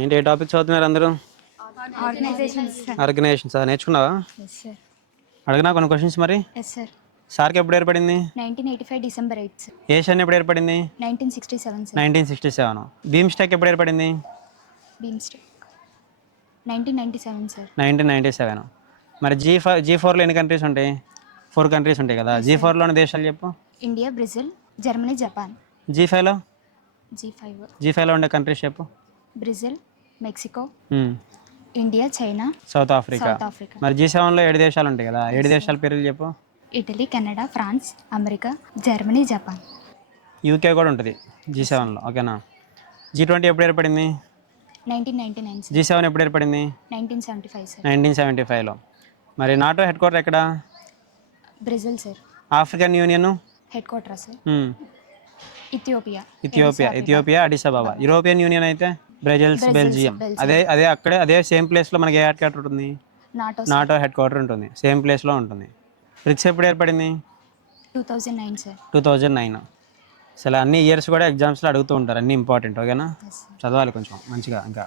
ఏంటి ఏ టాపిక్ చదువుతున్నారు అందరూ? ఆర్గనైజేషన్స్ నేర్చుకున్నావా? అడిగినా కొన్ని క్వశ్చన్స్ మరి. సార్కి ఎప్పుడు ఏర్పడింది? 1985 డిసెంబర్ 8 సార్. ఏషియన్ ఎప్పుడు ఏర్పడింది? 1967 సార్. 1967. భీమ్ స్టాక్ ఎప్పుడు ఏర్పడింది? BIMSTEC 1997 sir. 1997. మరి G4లో ఎన్ని కంట్రీస్ ఉంటాయి? 4 కంట్రీస్ ఉంటాయి కదా. G4లోని దేశాలు చెప్పు. India, Brazil, Germany, Japan. G5లో? G5 ఉండే కంట్రీస్ చెప్పు. Brazil, Mexico, India, China, South Africa. మరి G7లో 7 దేశాలు ఉంటాయి కదా. 7 దేశాల పేర్లు చెప్పు. Italy, Canada, France, America, Germany, Japan. UK కూడా ఉంటుంది G7లో. ఓకేనా. G20 ఎప్పుడు ఏర్పడింది? 1999 సార్. G7 ఎప్పుడు ఏర్పడింది? 1975 సార్. 1975లో. మరి నాటో హెడ్ క్వార్టర్ ఎక్కడ? Brazil sir. African union head quarter sir. Ethiopia Addis Ababa. European union అయితే బెల్జియం. అదే అక్కడే అదే సేమ్ ప్లేస్లో మనకి ఏ హెడ్ క్వార్టర్ ఉంటుంది? నాటో హెడ్ క్వార్టర్ ఉంటుంది, సేమ్ ప్లేస్లో ఉంటుంది. బ్రిక్స్ ఎప్పుడు ఏర్పడింది? 2009 సార్. 2009. అసలు అన్ని ఇయర్స్ కూడా ఎగ్జామ్స్లో అడుగుతూ ఉంటారు, అన్ని ఇంపార్టెంట్. ఓకేనా, చదవాలి కొంచెం మంచిగా ఇంకా.